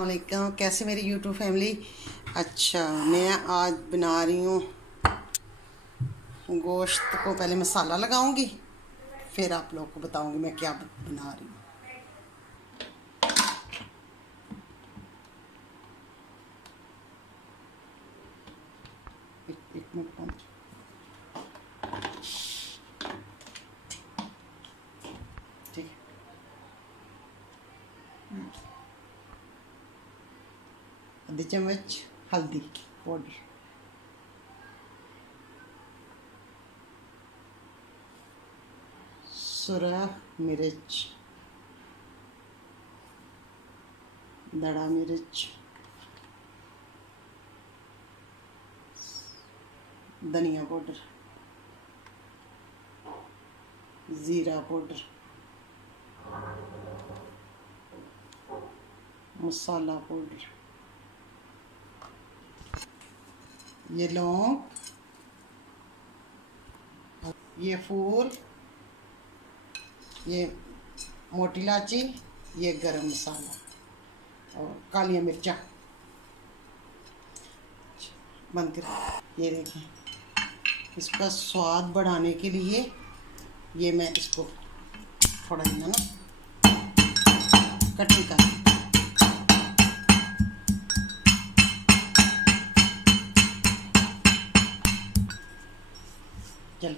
अस्सलामुअलैकुम, कैसे मेरी यूट्यूब फैमिली। अच्छा, मैं आज बना रही हूँ गोश्त को। पहले मसाला लगाऊंगी, फिर आप लोग को बताऊंगी मैं क्या बना रही हूँ। एक मिनट पहुँच। ठीक है। आधी चम्मच हल्दी पाउडर, सुरख मिर्च, दड़ा मिर्च, धनिया पाउडर, ज़ीरा पाउडर, मसाला पाउडर, ये लौंग, ये फूल, ये मोटी इलायची, ये गरम मसाला और काली मिर्चा। बंद कर। ये देखें, इसका स्वाद बढ़ाने के लिए ये मैं इसको थोड़ा ना कटिंग कर। चल,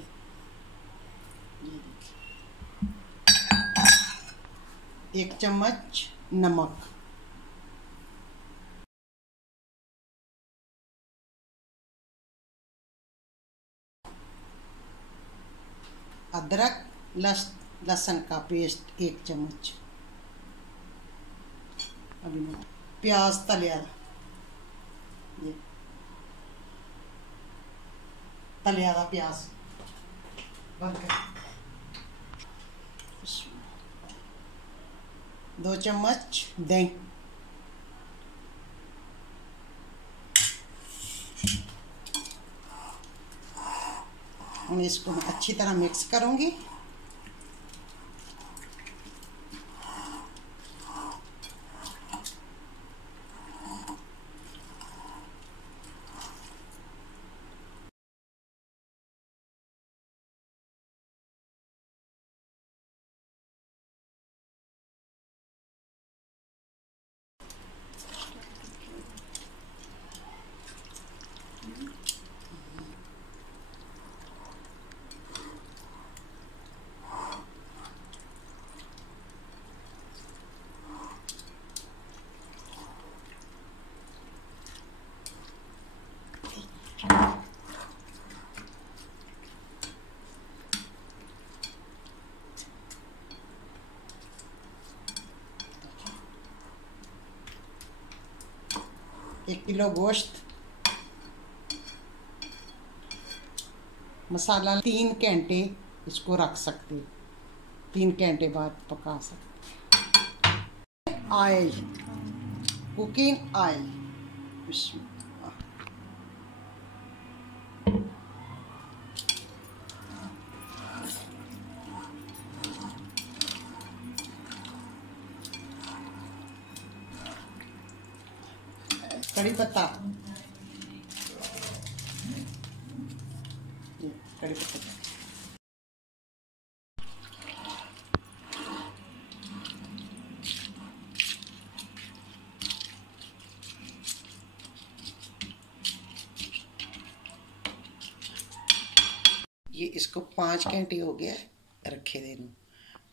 ये देखिए, 1 चम्मच नमक, अदरक लहसुन का पेस्ट 1 चम्मच, अभी प्याज तलिया, ये तलिया का प्याज बंद कर। 2 चम्मच दही, इसको मैं अच्छी तरह मिक्स करूंगी। एक किलो गोश्त, मसाला 3 घंटे इसको रख सकते, 3 घंटे बाद पका सकते। ऑयल, कुकिंग ऑयल, कड़ी पत्ता, कड़ी पत्ता, ये इसको 5 घंटे हो गया रखे देनू,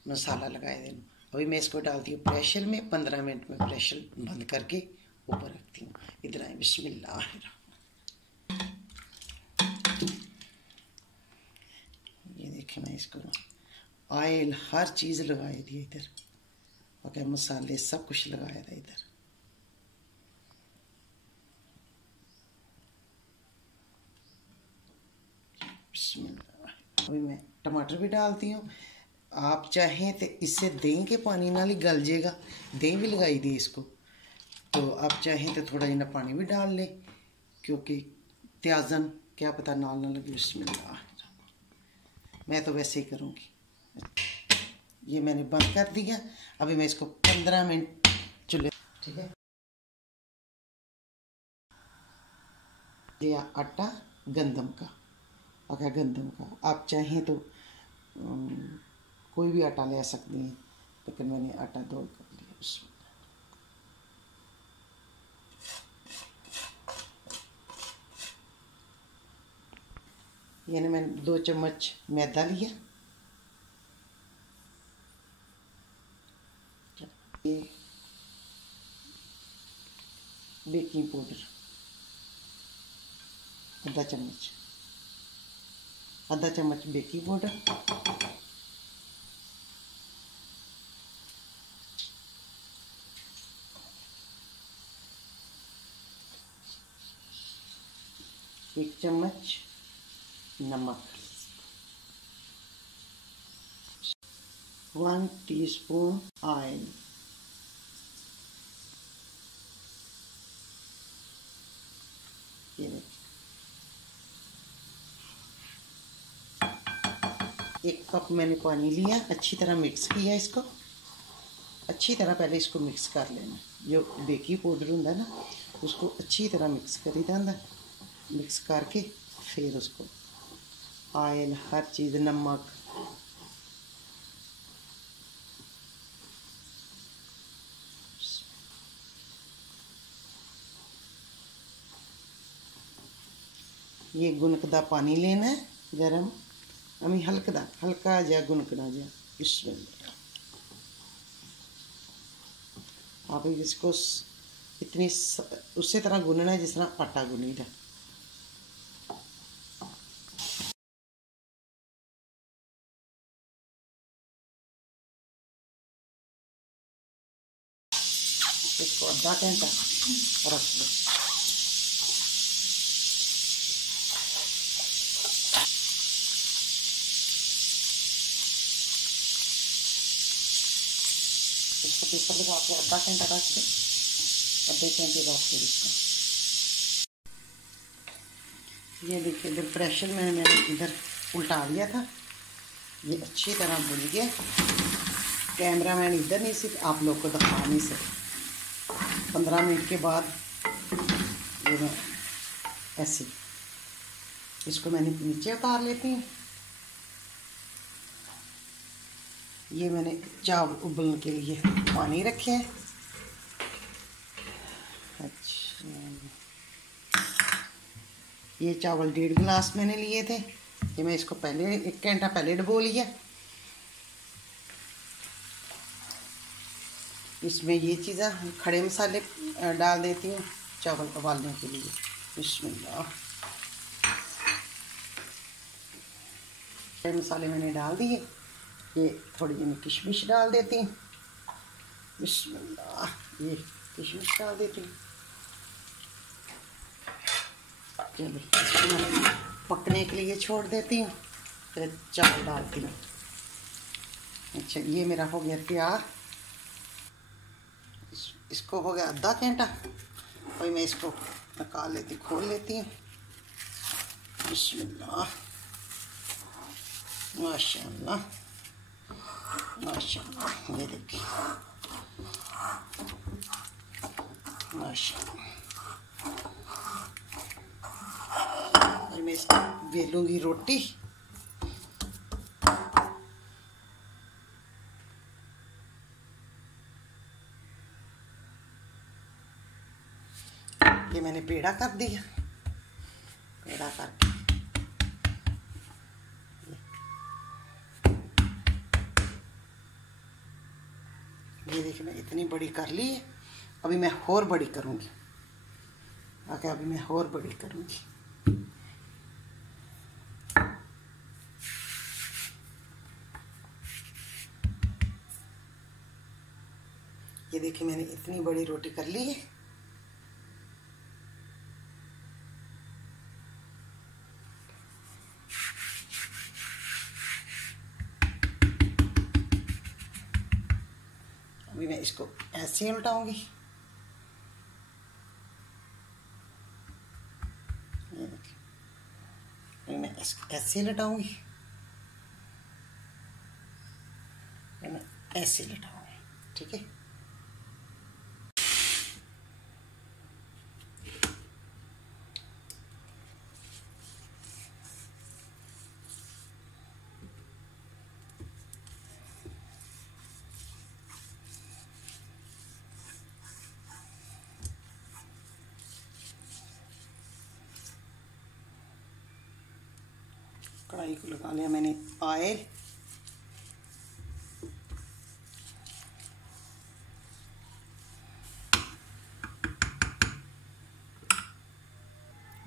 मसाला लगाए देनू। अभी मैं इसको डालती हूँ प्रेशर में। 15 मिनट में प्रेशर बंद करके ऊपर रखती हूँ। इधर आए, बिस्मिल्लाह। ये देखें, मैं इसको ऑयल हर चीज़ लगाई थी इधर, और मसाले सब कुछ लगाया था इधर। बिस्मिल्लाह। अभी मैं टमाटर भी डालती हूँ। आप चाहें तो इससे दही के पानी नाल ही गल जाएगा, दही भी लगाई दी इसको। तो आप चाहें तो थोड़ा जिना पानी भी डाल लें, क्योंकि त्याजन क्या पता नाल ना लगे। बिस्मिल्लाह, मैं तो वैसे ही करूँगी। ये मैंने बंद कर दिया। अभी मैं इसको 15 मिनट चूल्हे, ठीक है। लिया आटा गंदम का, अगर गंदम का आप चाहें तो कोई भी आटा ले सकते हैं, लेकिन मैंने आटा 2 कप लिया। यानी मैंने 2 चम्मच मैदा लिया, ये बेकिंग पाउडर आधा चम्मच बेकिंग पाउडर, एक चम्मच नमक, 1 टीस्पून ऑयल, ये 1 कप मैंने पानी लिया, अच्छी तरह मिक्स किया इसको, अच्छी तरह पहले इसको मिक्स कर लेना। जो बेकिंग पाउडर होंगे ना उसको अच्छी तरह मिक्स करी जाता, मिक्स करके फिर उसको ऑयल हर चीज़ नमक ये गुनकदा पानी लेना है गरम, हमें हल्का जा गुनकना जा। इसमें आप इसको इतनी उसी तरह गुनना है जिस तरह आटा गुनी था। इसको आधा घंटा रख दो। इसको पेपर लगा के आधा घंटा रख दो, आधे घंटे बाद फिर इसको ये देखिए इधर प्रेशर मैंने इधर उल्टा दिया था, ये अच्छी तरह भुन गया। कैमरा मैन इधर नहीं, सिर्फ आप लोग को दिखा नहीं सकते। 15 मिनट के बाद ये मैं ऐसे इसको मैंने नीचे उतार लेती हूँ। ये मैंने चावल उबलने के लिए पानी रखे हैं। अच्छा, ये चावल 1.5 गिलास मैंने लिए थे, ये मैं इसको पहले 1 घंटा पहले डुबो लिया। इसमें ये चीज़ें खड़े मसाले डाल देती हूँ चावल उबालने के लिए। बिस्मिल्लाह, खड़े मसाले मैंने डाल दिए, ये थोड़ी जी मैं किशमिश डाल देती हूँ। बिस्मिल्लाह, ये किशमिश डाल देती हूँ। चलो इसको मैं पकने के लिए छोड़ देती हूँ, फिर चावल डालती हूँ। अच्छा, ये मेरा हो गया तैयार। इसको हो गया आधा घंटा, और मैं इसको निकाल लेती, खोल लेती हूँ। बिस्मिल्लाह, माशाअल्लाह माशाअल्लाह, ये देखिए माशाअल्लाह। और मैं इसको बेलूँगी रोटी। ये मैंने पेड़ा कर दिया, पेड़ा करके ये देखिए मैं इतनी बड़ी कर ली है। अभी मैं और बड़ी करूँगी, आके अभी मैं और बड़ी करूँगी। ये देखिए मैंने इतनी बड़ी रोटी कर ली है। अभी मैं इसको ऐसे उल्टाऊंगी। ये देखिए, अभी मैं इसको ऐसे लटाऊंगी, मैं ऐसे लटाऊंगी, ठीक है। कढ़ाई को लगा लिया मैंने ऑयल।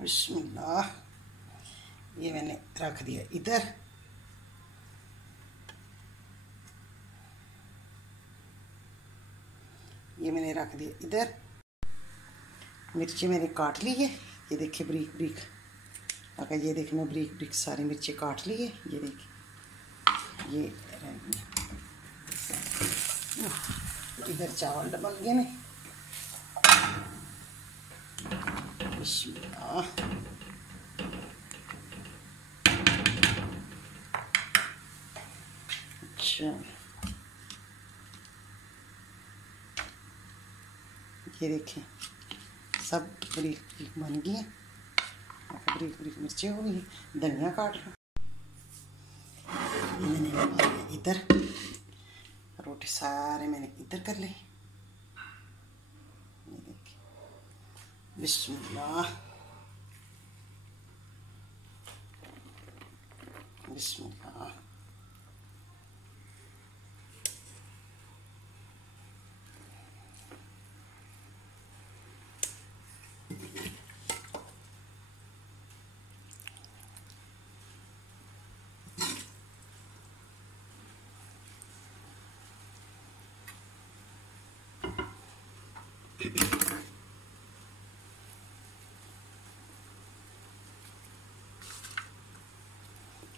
बिस्मिल्लाह, ये मैंने रख दिया इधर। ये मैंने रख दिया इधर। मिर्ची मैंने काट ली है, ये देखिए ब्रीक ब्रीक। अगर ये देखना ब्रीक ब्रीक सारी मिर्ची काट ली है, ये देखिए। ये इधर चावल डबल गए ने। बिस्मिल्लाह। अच्छा, ये देखें सब ब्रीक ब्रीक बन गई हैं। ब्रीक ब्रीक मिर्ची हो गई। धनिया काट लो। ये मैंने लगा दिया इधर। रोटी सारे मैंने इधर कर ली। ये देखिए, बिस्मिल्लाह बिस्मिल्लाह।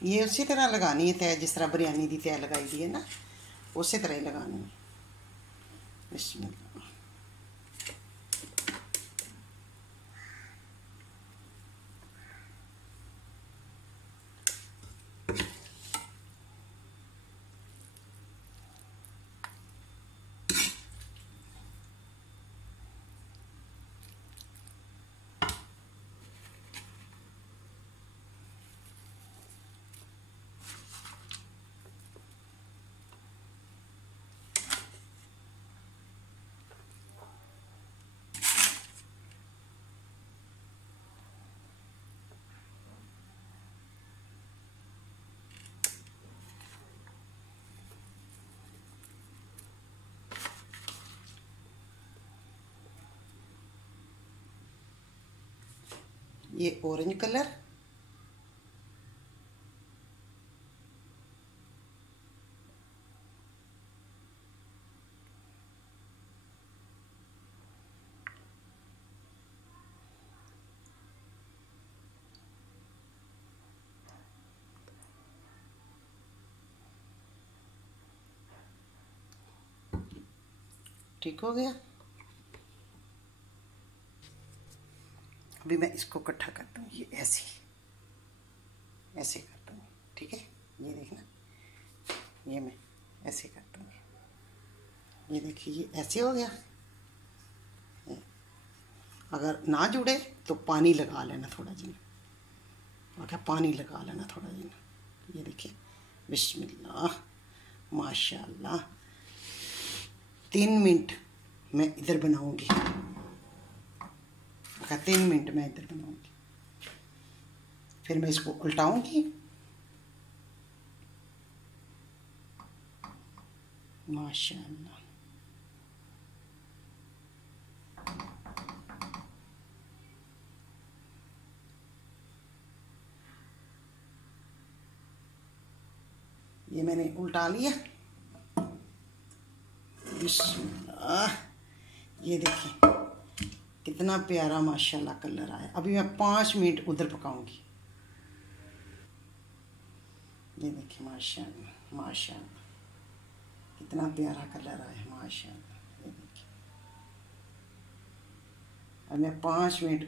ये उसी तरह लगानी है तय, जिस तरह बिरयानी की तय लगाई दी है ना, उसी तरह ही लगानी है। बिस्मिल्लाह। ये ऑरेंज कलर, ठीक हो गया। अभी मैं इसको इकट्ठा करता हूँ। ये ऐसे ऐसे करता हूँ, ठीक है। ये देखना, ये मैं ऐसे करता हूँ। ये देखिए, ये ऐसे हो गया। अगर ना जुड़े तो पानी लगा लेना थोड़ा जिना। अगर पानी लगा लेना थोड़ा जिना। ये देखिए, बिस्मिल्लाह माशाल्लाह। 3 मिनट मैं इधर बनाऊंगी। अगर 3 मिनट मैं इधर बनाऊंगी, फिर मैं इसको उल्टाऊंगी। माशाल्लाह। ये मैंने उल्टा लिया। बिस्मिल्लाह। ये देखिए कितना प्यारा माशाल्लाह कलर आया। अभी मैं 5 मिनट उधर पकाऊंगी। ये देखिए माशाल्लाह माशाल्लाह, कितना प्यारा कलर आया माशाल्लाह। ये देखिए, अब मैं 5 मिनट।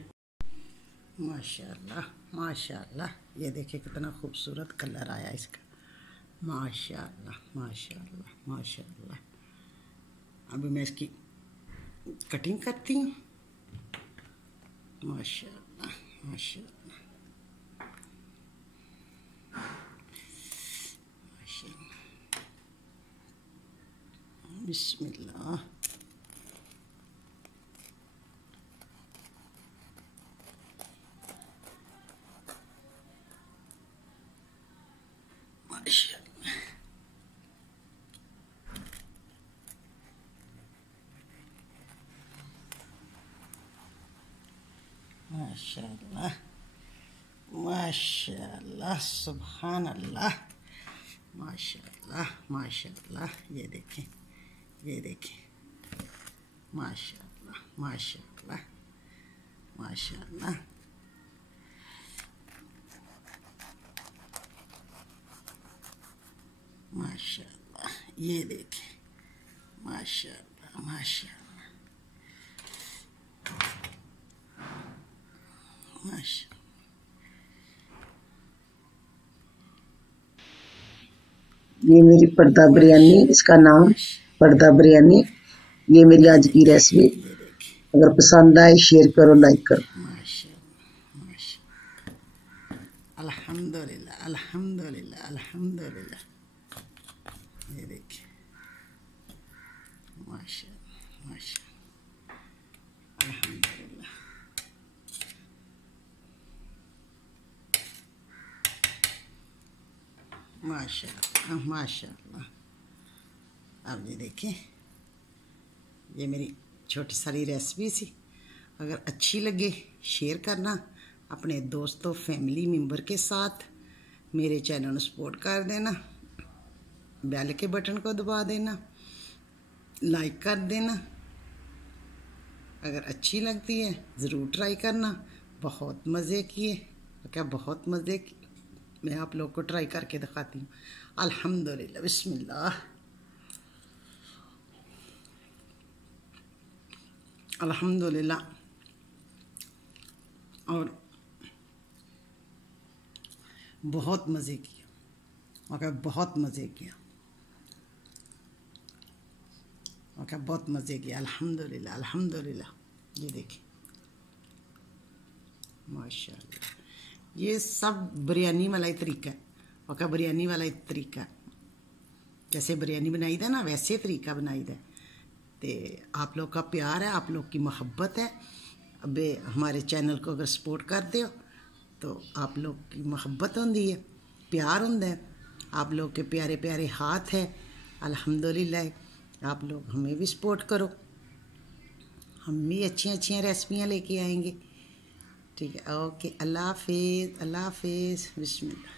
माशाल्लाह माशाल्लाह, ये देखिए कितना खूबसूरत कलर आया इसका। माशाल्लाह माशाल्लाह माशाल्लाह। अभी मैं इसकी कटिंग करती हूँ। माशाल्लाह माशाल्लाह माशाल्लाह। बिस्मिल्लाह। माशाल्लाह माशाल्लाह सुभान अल्लाह माशाल्लाह माशाल्लाह। ये देखें माशाल्लाह माशाल्लाह माशाल्लाह माशाल्लाह। ये देखें माशाल्लाह माशाल्लाह माशाल्लाह। ये मेरी पर्दा बिरयानी, इसका नाम पर्दा बिरयानी। ये मेरी आज की रेसिपी। अगर पसंद आए शेयर करो, लाइक करो। माशाल्लाह माशाल्लाह अल्हम्दुलिल्लाह अल्हम्दुलिल्लाह अल्हम्दुलिल्लाह। ये देखिए माशाल्लाह माशाल्लाह अल्हम्दुलिल्लाह। माशाल्लाह माशाल्लाह। अब ये देखें, ये मेरी छोटी सारी रेसिपी सी। अगर अच्छी लगे शेयर करना अपने दोस्तों फैमिली मेम्बर के साथ। मेरे चैनल को सपोर्ट कर देना, बेल के बटन को दबा देना, लाइक कर देना। अगर अच्छी लगती है ज़रूर ट्राई करना। बहुत मज़े किए, क्या बहुत मज़े किए। मैं आप लोग को ट्राई करके दिखाती हूँ। अल्हम्दुलिल्लाह बिस्मिल्लाह अल्हम्दुलिल्लाह। और बहुत मज़े किया, ओके बहुत मज़े किया, ओके बहुत मज़े किया। अल्हम्दुलिल्लाह अल्हम्दुलिल्लाह। ये देखिए माशाल्लाह। ये सब बिरयानी वाला ही तरीका है, ओके बिरयानी वाला ही तरीका है। जैसे बिरयानी बनाई था ना वैसे तरीका बनाई था। तो आप लोग का प्यार है, आप लोग की मोहब्बत है। अब हमारे चैनल को अगर सपोर्ट करते हो तो आप लोग की मोहब्बत होंदी है, प्यार होंदा है। आप लोग के प्यारे प्यारे हाथ है। अल्हम्दुलिल्लाह आप लोग हमें भी सपोर्ट करो, हम भी अच्छी अच्छी रेसिपियाँ लेके आएंगे। ठीक है, ओके अल्लाह हाफिज़ अल्लाह हाफिज़ बिस्मिल्लाह।